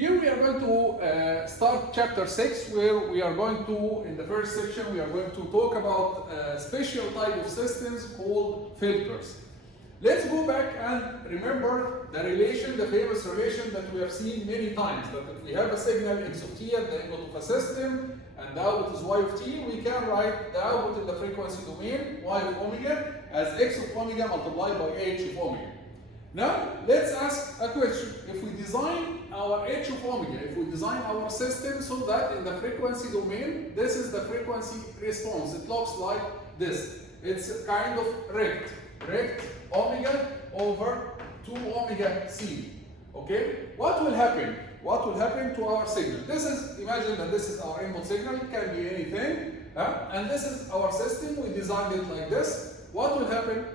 Here we are going to start chapter 6, where we are going to, in the first section, we are going to talk about a special type of systems called filters. Let's go back and remember the relation, the famous relation that we have seen many times, that if we have a signal x of t at the input of a system, and the output is y of t, we can write the output in the frequency domain, y of omega, as x of omega multiplied by h of omega. Now, let's ask a question. If we design our h of omega, if we design our system so that in the frequency domain, this is the frequency response. It looks like this. It's kind of rect omega over 2 omega c. Okay? What will happen? What will happen to our signal? This is, imagine that this is our input signal. It can be anything. And this is our system. We designed it like this. What will happen?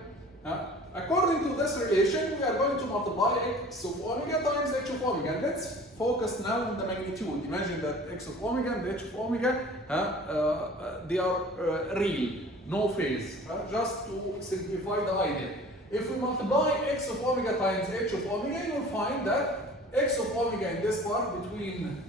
According to this relation, we are going to multiply x of omega times h of omega. And let's focus now on the magnitude. Imagine that x of omega and h of omega, they are real, no phase, just to simplify the idea. If we multiply x of omega times h of omega, you will find that x of omega in this part between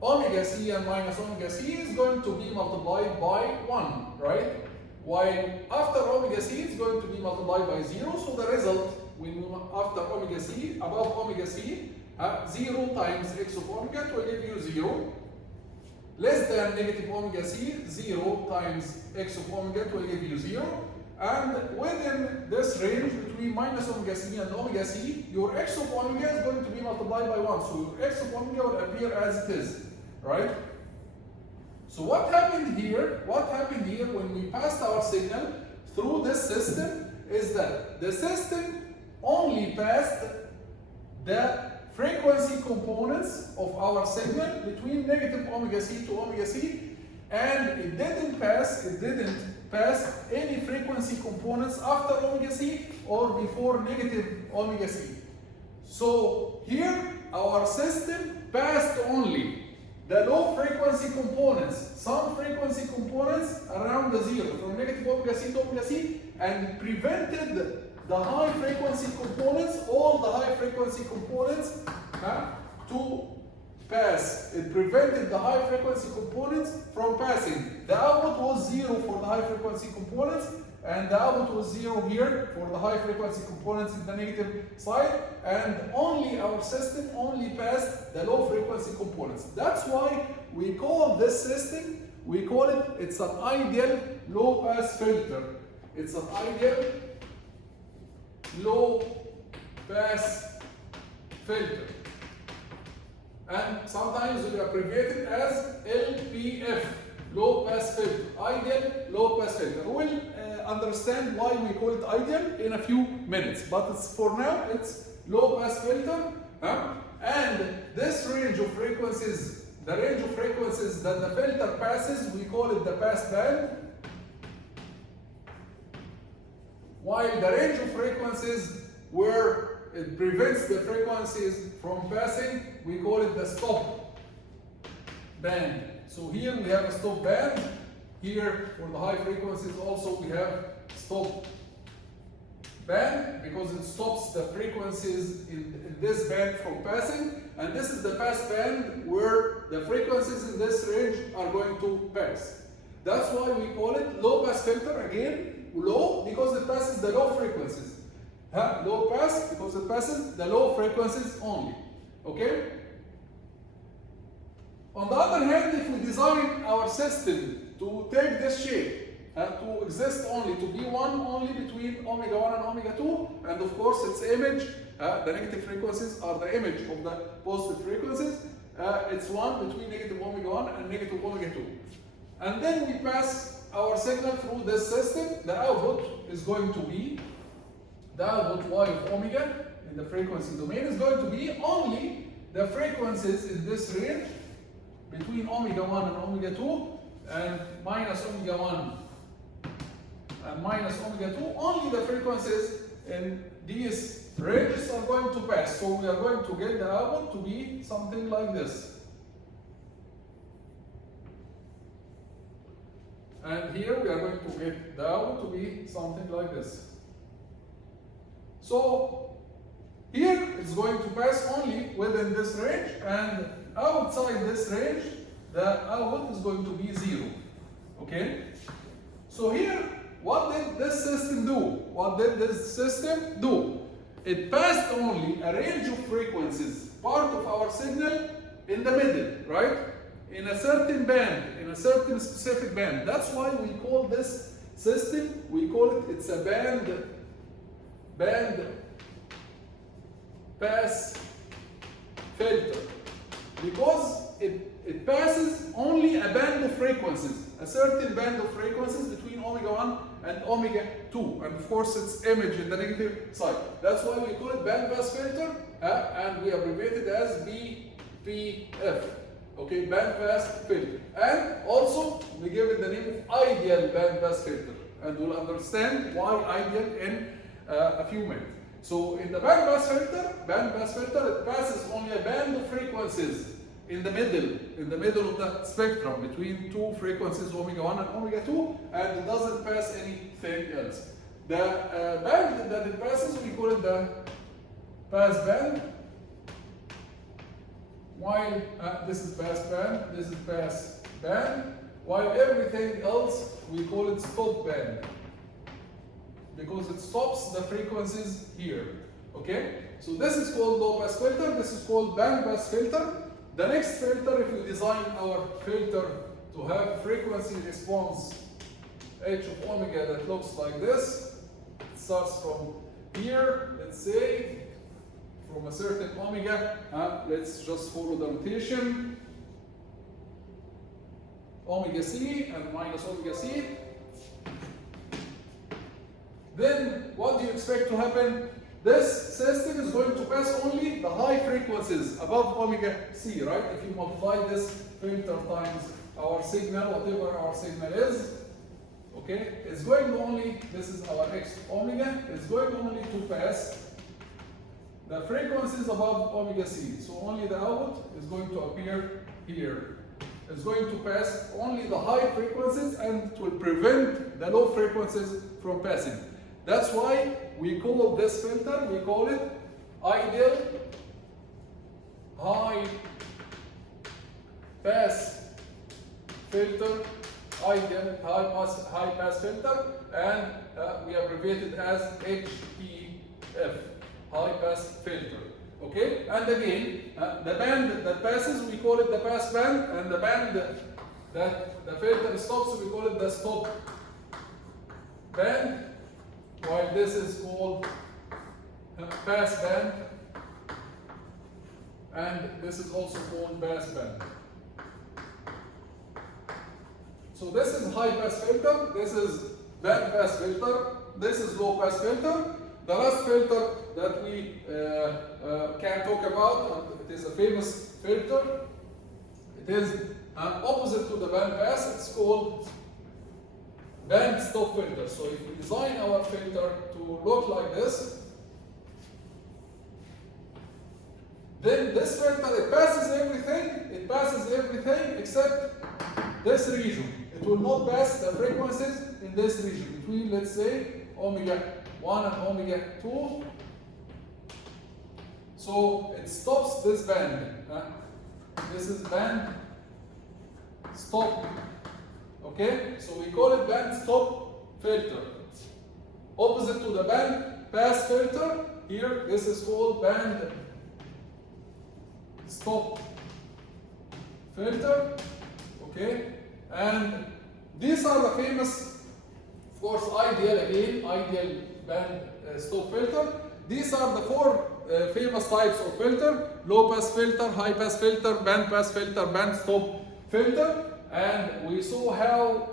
omega c and minus omega c is going to be multiplied by 1, right? While after omega c is going to be multiplied by 0, so the result when after omega c, above omega c, 0 times x of omega will give you 0. Less than negative omega c, 0 times x of omega will give you 0. And within this range between minus omega c and omega c, your x of omega is going to be multiplied by 1. So your x of omega will appear as it is, right? So what happened here? What happened here when we passed our signal through this system is that the system only passed the frequency components of our signal between negative omega c to omega c, and it didn't pass any frequency components after omega c or before negative omega c. So here our system passed only the low frequency components, some frequency components around the 0, from negative omega c to omega c, and prevented the high frequency components, all the high frequency components to pass. It prevented the high frequency components from passing. The output was 0 for the high frequency components, and the output was 0 here for the high frequency components in the negative side, and only our system only passed the low frequency components. That's why we call this system, we call it, it's an ideal low pass filter. It's an ideal low pass filter. And sometimes we abbreviate it as LPF, low pass filter, ideal low pass filter. We'll understand why we call it ideal in a few minutes, but for now it's low pass filter. And this range of frequencies, the range of frequencies that the filter passes, we call it the pass band. While the range of frequencies where it prevents the frequencies from passing, we call it the stop band. So here we have a stop band. Here for the high frequencies also we have stop band, because it stops the frequencies in this band from passing. And this is the pass band where the frequencies in this range are going to pass. That's why we call it low pass filter. Again, low because it passes the low frequencies. Low pass because it passes the low frequencies only. Okay? On the other hand, if we design our system to take this shape, to exist only, to be one only between omega 1 and omega 2, and of course its image, the negative frequencies are the image of the positive frequencies, it's 1 between negative omega 1 and negative omega 2. And then we pass our signal through this system, the output is going to be, the output y of omega in the frequency domain is going to be only the frequencies in this range between omega 1 and omega 2 and minus omega 1 and minus omega 2, only the frequencies in these ranges are going to pass. So we are going to get the output to be something like this. And here we are going to get the output to be something like this. So Here it's going to pass only within this range, and outside this range, the output is going to be 0. Okay? So here, what did this system do? What did this system do? It passed only a range of frequencies, part of our signal, in the middle, right? In a certain band, in a certain specific band. That's why we call this system, we call it, it's a band pass filter. Because it passes only a band of frequencies, a certain band of frequencies between omega 1 and omega 2. And of course, it's image in the negative side. That's why we call it band pass filter, and we abbreviate it as BPF. Okay, band pass filter. And also, we give it the name of ideal band pass filter. And we'll understand why ideal in a few minutes. So in the band pass filter, it passes only a band of frequencies in the middle of the spectrum between two frequencies, omega 1 and omega 2, and it doesn't pass anything else. The band that it passes, we call it the pass band. While this is pass band, this is pass band, while everything else we call it stop band, because it stops the frequencies here. Okay? So this is called low pass filter, this is called band pass filter. The next filter, if we design our filter to have frequency response h of omega that looks like this, it starts from here, let's say, from a certain omega, let's just follow the rotation, omega c and minus omega c. Then what do you expect to happen? This system is going to pass only the high frequencies above omega c, right? If you multiply this filter times our signal, whatever our signal is, okay, it's going to only, this is our x omega, it's going only to pass the frequencies above omega c. So only the output is going to appear here. It's going to pass only the high frequencies, and it will prevent the low frequencies from passing. That's why we call this filter, we call it ideal high pass filter, ideal high pass filter, and we abbreviate it as HPF, high pass filter. Okay, and again, the band that passes, we call it the pass band, and the band that the filter stops, we call it the stop band, while this is called pass band, and this is also called pass band. So this is high pass filter, this is band pass filter, this is low pass filter. The last filter that we can talk about, it is a famous filter. It is opposite to the band pass, it's called band stop filter. So if we design our filter to look like this, then this filter, it passes everything except this region. It will not pass the frequencies in this region between, let's say, omega 1 and omega 2. So it stops this band. This is band stop. Okay? So we call it band stop filter. Opposite to the band pass filter, here this is called band stop filter. Okay? And these are the famous, of course, ideal band stop filter. These are the four famous types of filter: low pass filter, high pass filter, band pass filter, band stop filter. And we saw how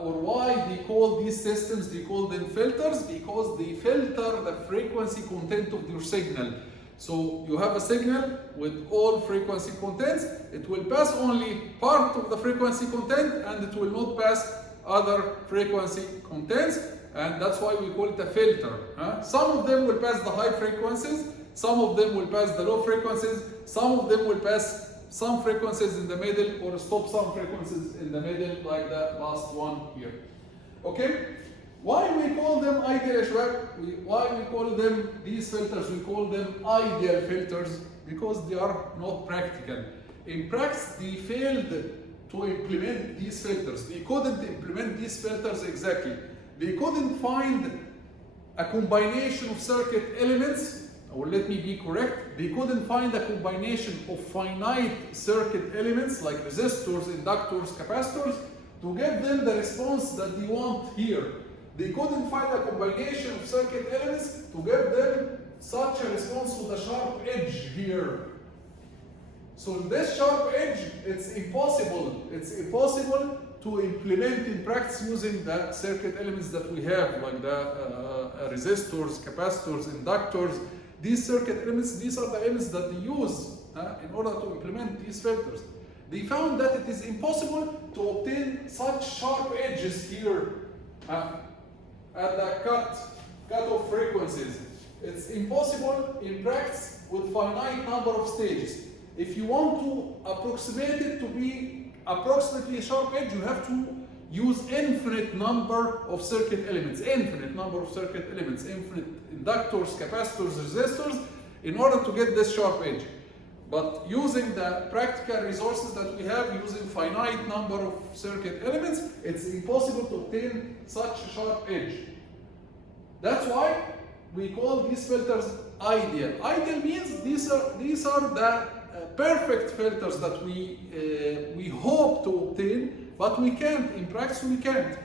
or why they call these systems, they call them filters, because they filter the frequency content of your signal. So you have a signal with all frequency contents, it will pass only part of the frequency content, and it will not pass other frequency contents, and that's why we call it a filter. Some of them will pass the high frequencies, some of them will pass the low frequencies, some of them will pass some frequencies in the middle or stop some frequencies in the middle, like the last one here. Okay? Why we call them ideal, why we call them these filters? We call them ideal filters because they are not practical. In practice, they failed to implement these filters. They couldn't implement these filters exactly. They couldn't find a combination of circuit elements, or let me be correct, they couldn't find a combination of finite circuit elements like resistors, inductors, capacitors to give them the response that they want here. They couldn't find a combination of circuit elements to give them such a response to the sharp edge here. So this sharp edge, it's impossible. It's impossible to implement in practice using the circuit elements that we have, like the resistors, capacitors, inductors. These circuit elements, these are the elements that they use in order to implement these filters. They found that it is impossible to obtain such sharp edges here at the cutoff frequencies. It's impossible in practice with finite number of stages. If you want to approximate it to be approximately sharp edge, you have to use infinite number of circuit elements, infinite inductors, capacitors, resistors, in order to get this sharp edge. But using the practical resources that we have, using finite number of circuit elements, it's impossible to obtain such a sharp edge. That's why we call these filters ideal. Ideal means these are the perfect filters that we hope to obtain, but we can't. In practice, we can't.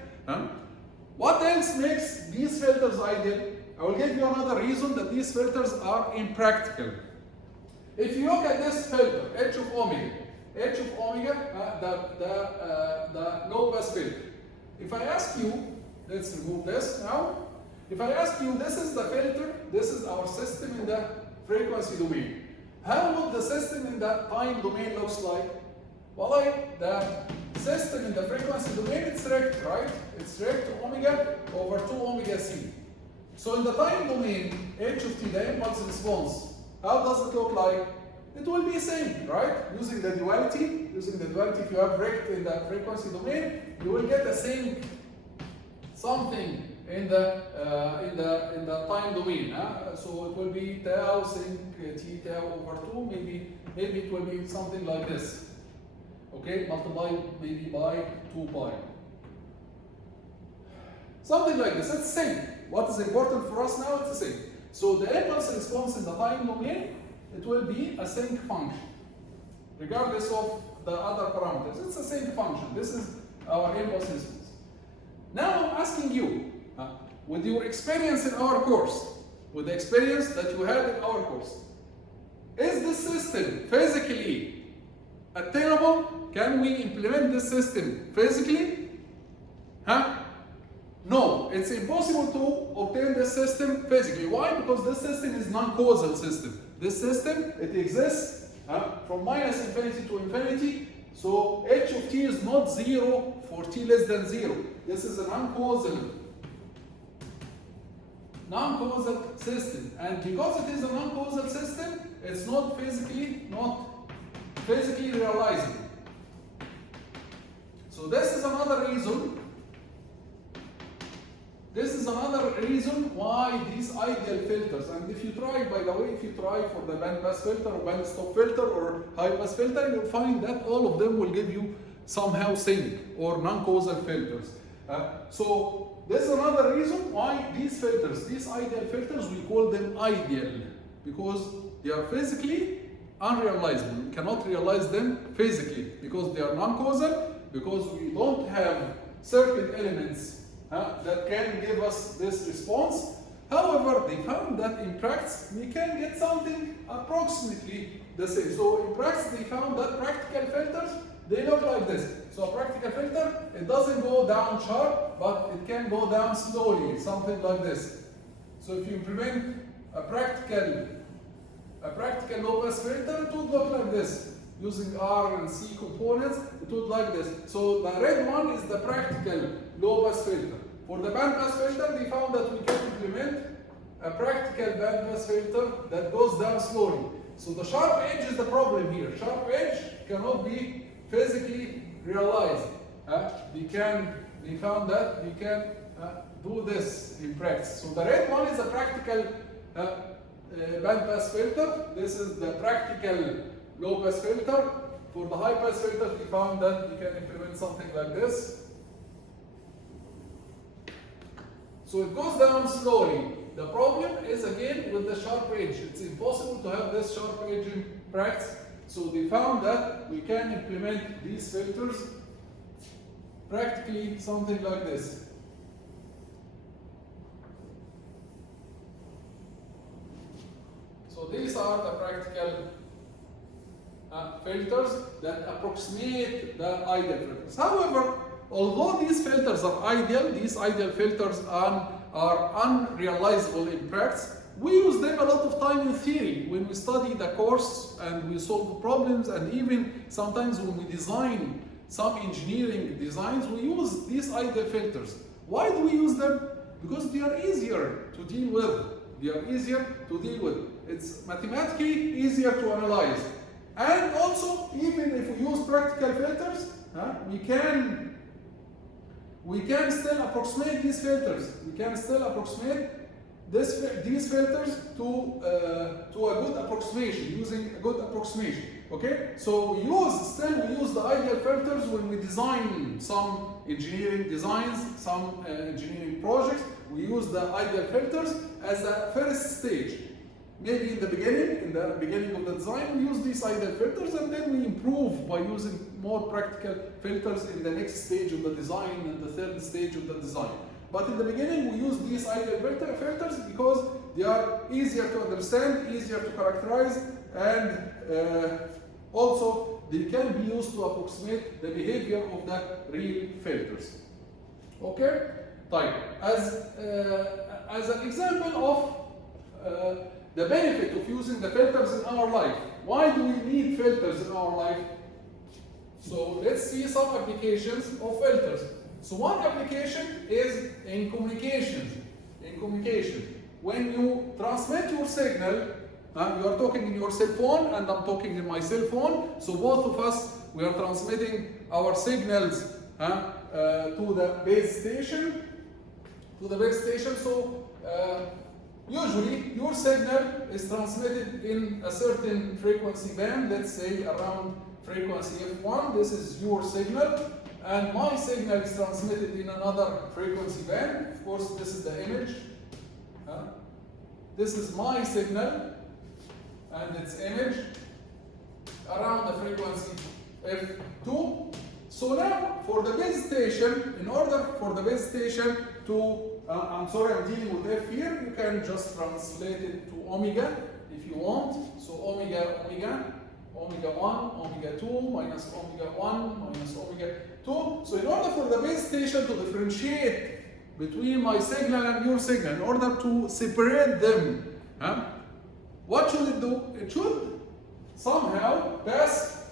What else makes these filters ideal? I will give you another reason that these filters are impractical. If you look at this filter, H of omega, the low pass filter. If I ask you, let's remove this now. If I ask you, this is the filter, this is our system in the frequency domain. How would the system in the time domain looks like? Well, the system in the frequency domain, it's rect, right? It's rect omega over 2 omega c. So in the time domain, h of t, the impulse response, how does it look like? It will be same, right? Using the duality, if you have rect in the frequency domain, you will get a same something in the time domain. So it will be tau sinc t tau over 2, maybe it will be something like this. Okay, multiplied maybe by 2 pi. Something like this, it's the same. What is important for us now, it's the same. So the impulse response in the time domain, it will be a sinc function. Regardless of the other parameters, it's a sinc function. This is our impulse response. Now I'm asking you, with your experience in our course, with the experience that you had in our course, is this system physically attainable? Can we implement this system physically? No, it's impossible to obtain this system physically. Why? Because this system is non-causal system. This system, it exists from minus infinity to infinity. So h of t is not 0 for t less than 0. This is a non-causal system. And because it is a non-causal system, it's not physically realizable. So this is another reason. This is another reason why these ideal filters, and if you try, by the way, if you try for the band pass filter or band stop filter or high pass filter, you'll find that all of them will give you somehow sinc or non-causal filters. So this is another reason why these filters, these ideal filters, we call them ideal, because they are physically unrealizable. We cannot realize them physically because they are non-causal, because we don't have circuit elements that can give us this response. However, they found that in practice we can get something approximately the same. So in practice they found that practical filters, they look like this. So a practical filter, it doesn't go down sharp, but it can go down slowly, something like this. So if you implement a practical low pass filter, it would look like this. Using R and C components, it would like this. So the red one is the practical low pass filter. For the band pass filter, they found that we can implement a practical band pass filter that goes down slowly. So the sharp edge is the problem here. Sharp edge cannot be physically realized. We found that we can do this in practice. So the red one is a practical bandpass filter. This is the practical low-pass filter. For the high-pass filter, we found that we can implement something like this. So it goes down slowly. The problem is again with the sharp edge. It's impossible to have this sharp edge in practice. So they found that we can implement these filters practically something like this. So these are the practical filters that approximate the ideal filters. However, although these filters are ideal, these ideal filters are unrealizable in practice. We use them a lot of time in theory when we study the course and we solve problems, and even sometimes when we design some engineering designs, we use these ideal filters. Why do we use them? Because they are easier to deal with. They are easier to deal with. It's mathematically easier to analyze. And also, even if we use practical filters, we can still approximate these filters. We can still approximate these filters to a good approximation, using a good approximation. Okay? So we use the ideal filters when we design some engineering designs, some engineering projects. We use the ideal filters as a first stage. Maybe in the beginning of the design, we use these ideal filters, and then we improve by using more practical filters in the next stage of the design and the third stage of the design. But in the beginning, we use these ideal filters because they are easier to understand, easier to characterize, and also they can be used to approximate the behavior of the real filters. Okay? Type. As an example of the benefit of using the filters in our life. Why do we need filters in our life? So let's see some applications of filters. So one application is in communications. In communication, when you transmit your signal, you are talking in your cell phone and I'm talking in my cell phone. So both of us, we are transmitting our signals to the base station. So usually, your signal is transmitted in a certain frequency band, let's say around frequency F1. This is your signal, and my signal is transmitted in another frequency band. Of course, this is the image. This is my signal and its image around the frequency F2. So now, for the base station, in order for the base station to I'm sorry, I'm dealing with F here. You can just translate it to omega if you want. So omega 1, omega 2, minus omega 1, minus omega 2. So in order for the base station to differentiate between my signal and your signal, in order to separate them, what should it do? It should somehow pass.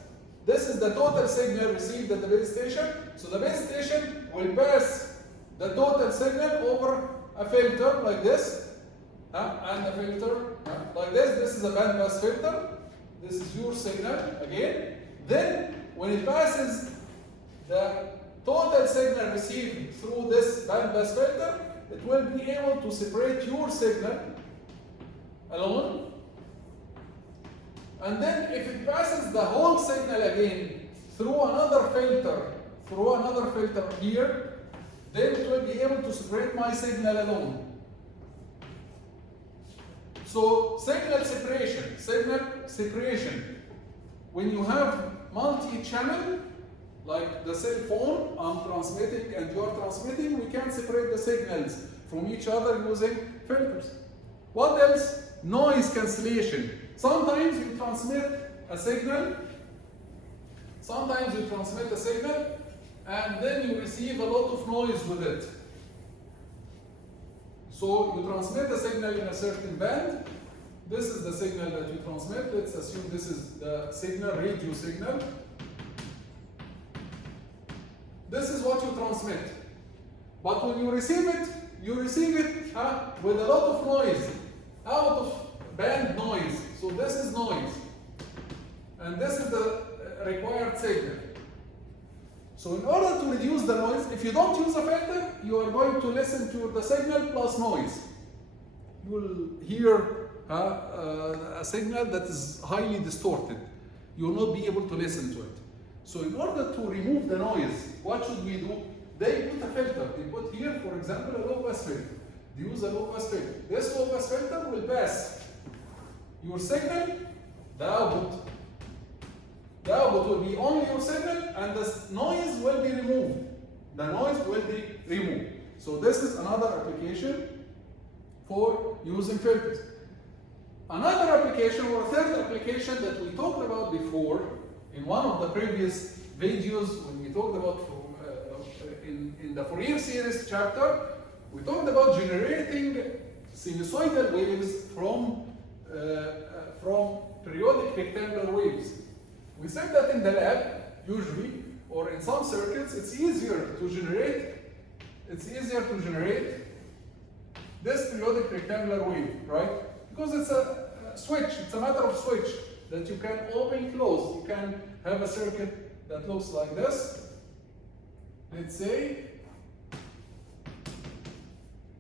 This is the total signal received at the base station. So the base station will pass the total signal over a filter like this, and a filter like this. This is a bandpass filter. This is your signal again. Then, when it passes the total signal received through this bandpass filter, it will be able to separate your signal alone. And then, if it passes the whole signal again through another filter here, then it will be able to separate my signal alone. So signal separation. When you have multi-channel, like the cell phone, I'm transmitting and you're transmitting, we can separate the signals from each other using filters. What else? Noise cancellation. Sometimes you transmit a signal, and then you receive a lot of noise with it. So you transmit the signal in a certain band. This is the signal that you transmit. Let's assume this is the signal, radio signal. This is what you transmit. But when you receive it with a lot of noise, out of band noise. So this is noise. And this is the required signal. So in order to reduce the noise, if you don't use a filter, you are going to listen to the signal plus noise. You will hear a signal that is highly distorted. You will not be able to listen to it. So in order to remove the noise, what should we do? They put a filter. They put here, for example, a low pass filter. They use a low pass filter. This low pass filter will pass your signal, the output. The output will be only your signal, and the noise will be removed. The noise will be removed. So this is another application for using filters. Another application, or third application that we talked about before in one of the previous videos when we talked about in the Fourier series chapter, we talked about generating sinusoidal waves from periodic rectangular waves. We said that in the lab, usually, or in some circuits, it's easier to generate this periodic rectangular wave, right? Because it's a switch, it's a matter of switch that you can open, close. You can have a circuit that looks like this, let's say.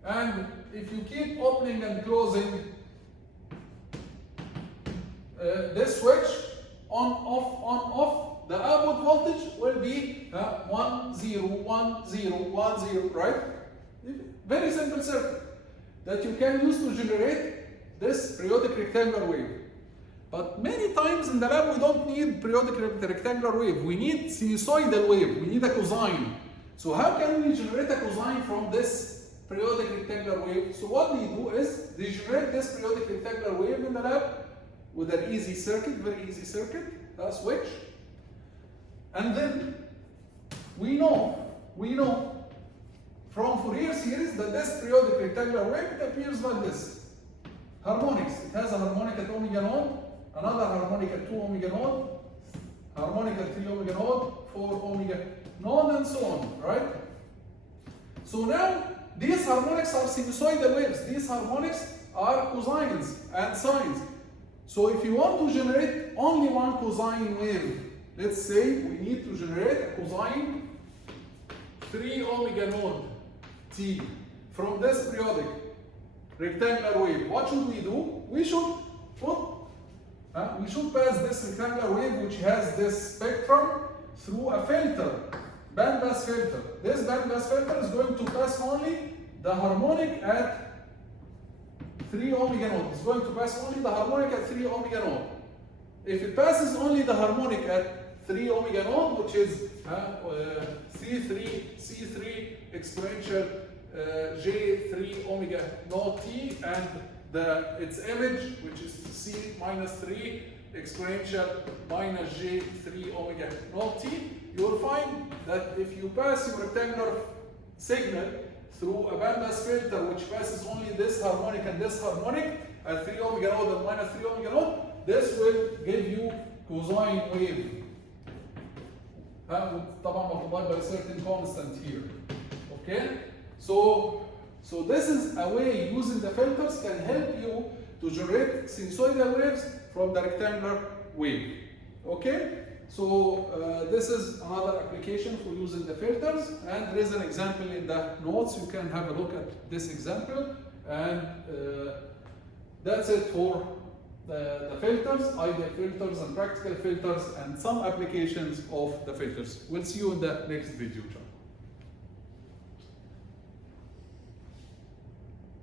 And if you keep opening and closing this switch, on, off, the output voltage will be 1, 0, 1, 0, 1, 0, right? Very simple circuit that you can use to generate this periodic rectangular wave. But many times in the lab we don't need periodic rectangular wave, we need sinusoidal wave, we need a cosine. So how can we generate a cosine from this periodic rectangular wave? So what we do is they generate this periodic rectangular wave in the lab with an easy circuit, very easy circuit, a switch. And then we know from Fourier series that this periodic rectangular wave, it appears like this. Harmonics, it has a harmonic at omega node, another harmonic at 2 omega node, harmonic at 3 omega node, 4 omega node, and so on, right? So now, these harmonics are sinusoidal waves. These harmonics are cosines and sines. So if you want to generate only one cosine wave, let's say we need to generate a cosine 3 omega node t from this periodic rectangular wave. What should we do? We should pass this rectangular wave, which has this spectrum, through a filter, bandpass filter. This bandpass filter is going to pass only the harmonic at 3 omega node. It's going to pass only the harmonic at 3 omega node. If it passes only the harmonic at 3 omega node, which is C3 exponential J3 omega node t, and its image, which is C minus 3 exponential minus J3 omega node t, you will find that if you pass your rectangular signal through a bandpass filter which passes only this harmonic and this harmonic at 3 omega node and minus 3 omega node, this will give you cosine wave. طبعا multiplied by a certain constant here. Okay? So this is a way using the filters can help you to generate sinusoidal waves from the rectangular wave. Okay? So this is another application for using the filters, and there is an example in the notes. You can have a look at this example, and that's it for the filters, ideal filters and practical filters, and some applications of the filters. We'll see you in the next video.